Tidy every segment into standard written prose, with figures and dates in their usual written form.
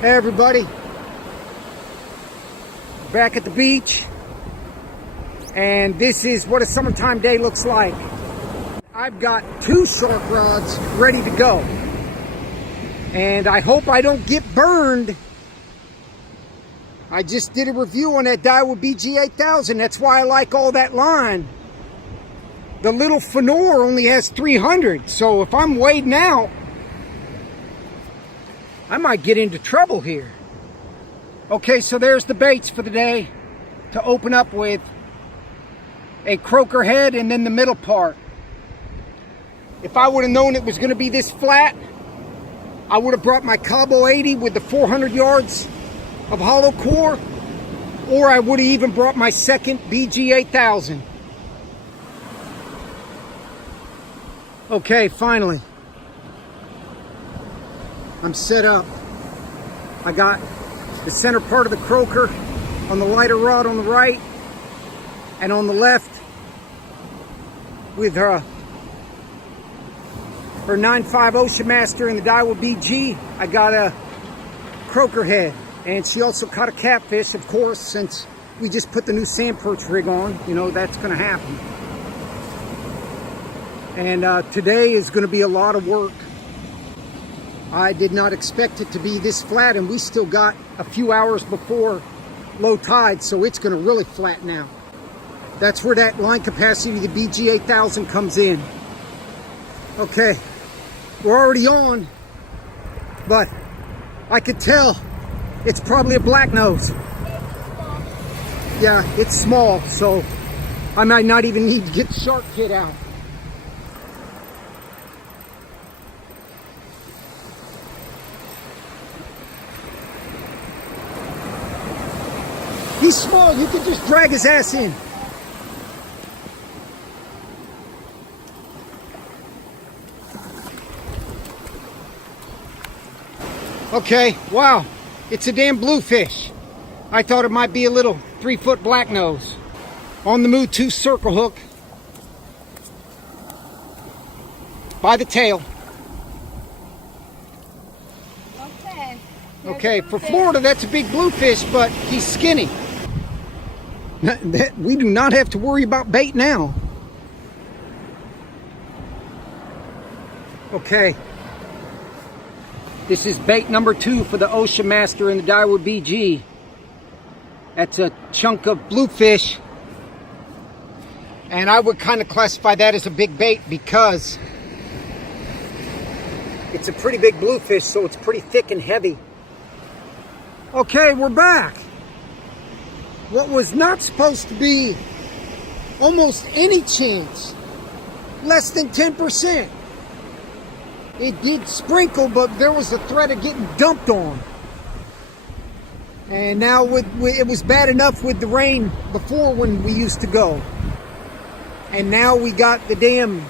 Hey everybody, back at the beach, and this is what a summertime day looks like. I've got 2 shark rods ready to go, and I hope I don't get burned. I just did a review on that Daiwa BG8000, that's why I like all that line. The little Fenor only has 300, so if I'm wading out, I might get into trouble here. Okay, so there's the baits for the day to open up with. A croaker head and then the middle part. If I would have known it was going to be this flat, I would have brought my Cabo 80 with the 400 yards of hollow core, or I would have even brought my second BG8000. Okay, finally. I'm set up. I got the center part of the croaker on the lighter rod on the right, and on the left with her 9.5 Ocean Master and the Daiwa BG, I got a croaker head. And she also caught a catfish, of course, since we just put the new sand perch rig on. You know, that's going to happen. And today is going to be a lot of work. I did not expect it to be this flat, and we still got a few hours before low tide, so it's going to really flatten out. That's where that line capacity, the BG8000, comes in. Okay, we're already on, but I could tell it's probably a black nose. Yeah, it's small, so I might not even need to get the shark kit out. He's small, you could just drag his ass in. Okay, wow, it's a damn bluefish. I thought it might be a little 3-foot black nose. On the move 2 circle hook by the tail. Okay, for Florida, that's a big bluefish, but he's skinny. We do not have to worry about bait now. Okay. This is bait number 2 for the Ocean Master and the Daiwa BG. That's a chunk of bluefish. And I would kind of classify that as a big bait because it's a pretty big bluefish, so it's pretty thick and heavy. Okay, we're back. What was not supposed to be almost any chance, less than 10%. It did sprinkle, but there was a threat of getting dumped on. And now it was bad enough with the rain before when we used to go. And now we got the damn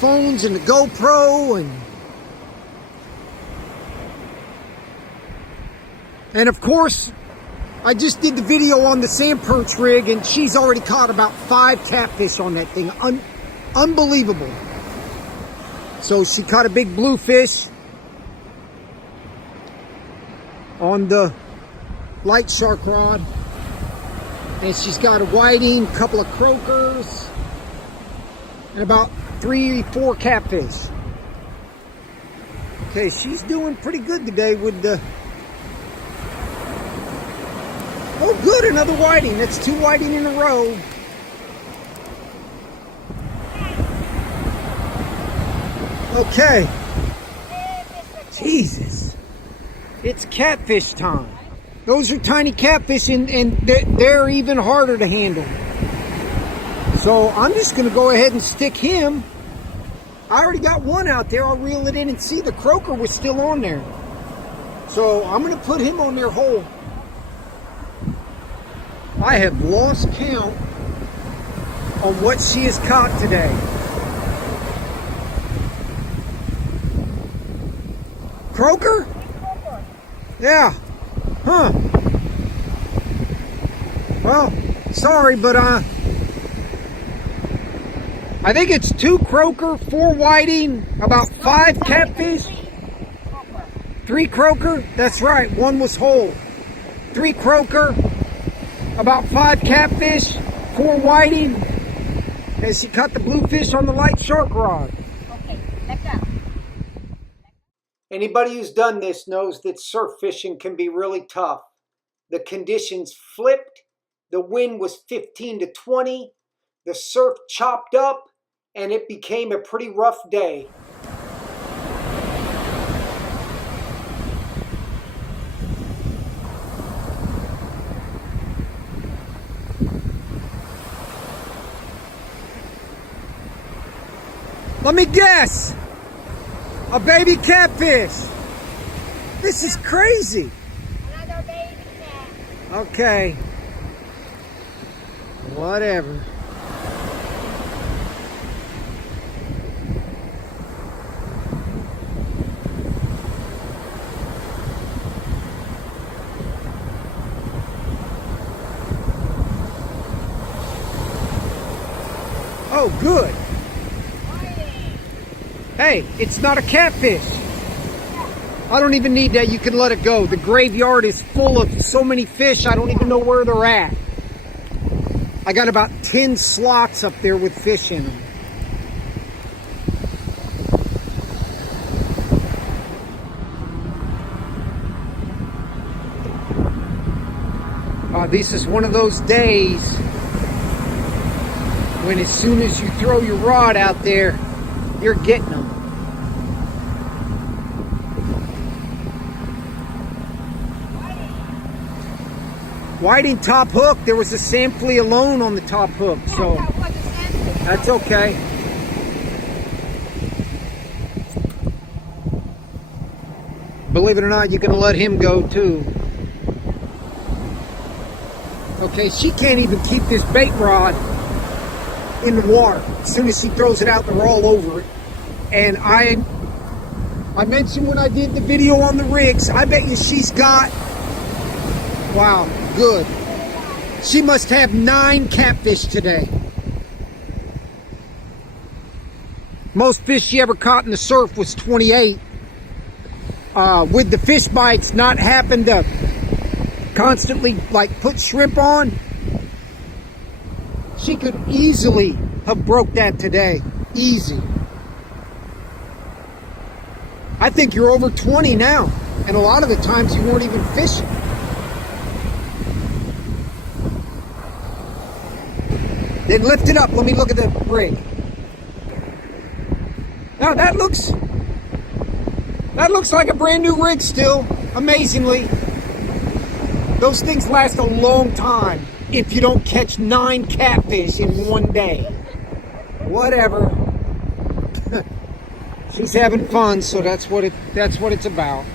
phones and the GoPro and of course, I just did the video on the sand perch rig, and she's already caught about 5 catfish on that thing. Unbelievable. So she caught a big bluefish on the light shark rod. And she's got a whiting, a couple of croakers, and about 3-4 catfish. Okay, she's doing pretty good today with the... Oh good, another whiting. That's 2 whiting in a row. Okay. Jesus. It's catfish time. Those are tiny catfish, and they're even harder to handle. So I'm just going to go ahead and stick him. I already got one out there. I'll reel it in and see the croaker was still on there. So I'm going to put him on their hole. I have lost count on what she has caught today. Croaker? Yeah. Huh. Well, sorry, but I think it's 2 croaker, 4 whiting, about 5 catfish. 3 croaker, that's right, 1 was whole. 3 croaker, about 5 catfish, 4 whiting, and she caught the bluefish on the light shark rod. Okay, let go. Anybody who's done this knows that surf fishing can be really tough. The conditions flipped, the wind was 15 to 20, the surf chopped up, and it became a pretty rough day. Let me guess, a baby catfish. This is crazy. Another baby cat. Okay, whatever. Oh, good. Hey, it's not a catfish. I don't even need that. You can let it go. The graveyard is full of so many fish, I don't even know where they're at. I got about 10 slots up there with fish in them. This is one of those days when as soon as you throw your rod out there, you're getting them. Whiting top hook. There was a sand flea alone on the top hook, so that's okay. Believe it or not, you can let him go too. Okay, she can't even keep this bait rod in the water. As soon as she throws it out, they're all over it. And I mentioned when I did the video on the rigs, I bet you she's got, wow, good. She must have 9 catfish today. Most fish she ever caught in the surf was 28. With the fish bites not having to constantly like put shrimp on, she could easily have broke that today. Easy. I think you're over 20 now, and a lot of the times you weren't even fishing. Then lift it up. Let me look at the rig. Now that looks like a brand new rig still, amazingly. Those things last a long time if you don't catch 9 catfish in one day. Whatever. She's having fun, so that's what it's about.